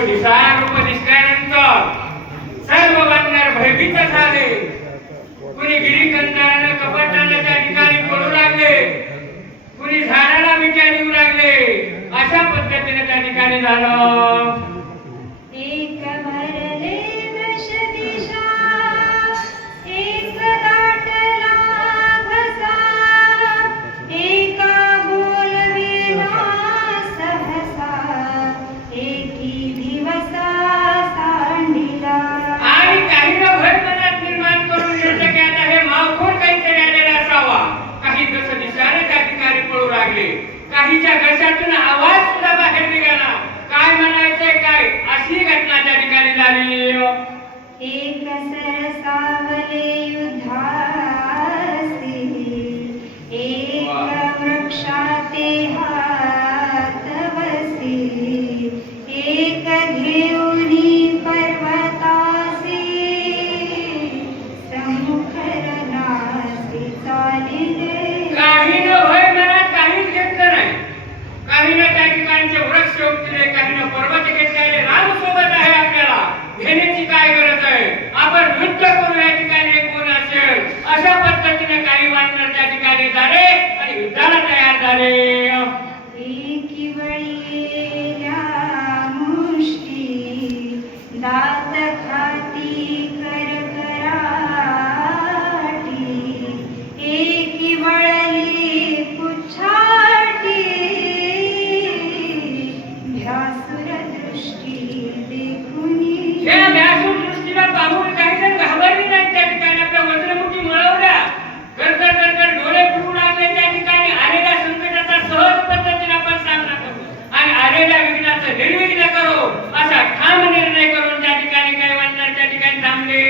तो निसार रूप दिसल्यानंतर सर्व वानर भयभीत झाले. कुणी गिरीकंदरानं कपाटानं त्या ठिकाणी पडू लागले, कुणी झाडाला विटा देऊ लागले. अशा पद्धतीने त्या ठिकाणी झालं. एक भरले दश दिशा, एक दाटला घसा, एका बोलविला सहसा, एकी दिवसा सांडिला. आणि काही न भय मनात निर्माण करून येतं की आता हे मावखोर काहीतरी आलेला असावा. काही तसं दिसायला त्या ठिकाणी पळू लागले. काहीच्या घशातून आवाज सुद्धा बाहेर निघाला. काय म्हणायचंय काय, अशी घटना त्या ठिकाणी झाली. एक सरसावले युद्धासी, एक वृक्षाते हात बसी, एक घेऊनी पर्वतासी, समुख रणासी चालिले. काही न भय मनात काहीच घेतलं नाही. काही न त्या ठिकाणचे वृक्ष उगले, काही न पर्वत घेतलेले. राम सोबत आहे, आपल्याला घेण्याची काय गरज आहे. आपण युद्ध करू, या ठिकाणी कोण असेल. अशा पद्धतीने काही वानर त्या ठिकाणी झाले आणि युद्धाला तयार झाले. एकी वळील्या मुष्टी, दात खाती करकराटी, एकी वळली पुच्छाटी, भ्यासुर दृष्टी देखुनी. या व्यासूर दृष्टीला पाहून काही जण घाबरली नाही. त्या ठिकाणी आपल्या वज्रमुठी मिळवल्या, करकर करकर डोळे फुटू लागले. त्या ठिकाणी आलेल्या संकटाचा सहज पद्धतीने आपण सामना करू आणि आलेल्या विघ्नाचं निर्विघ्न करू, असा ठाम निर्णय करून त्या ठिकाणी काही वानर त्या ठिकाणी थांबले.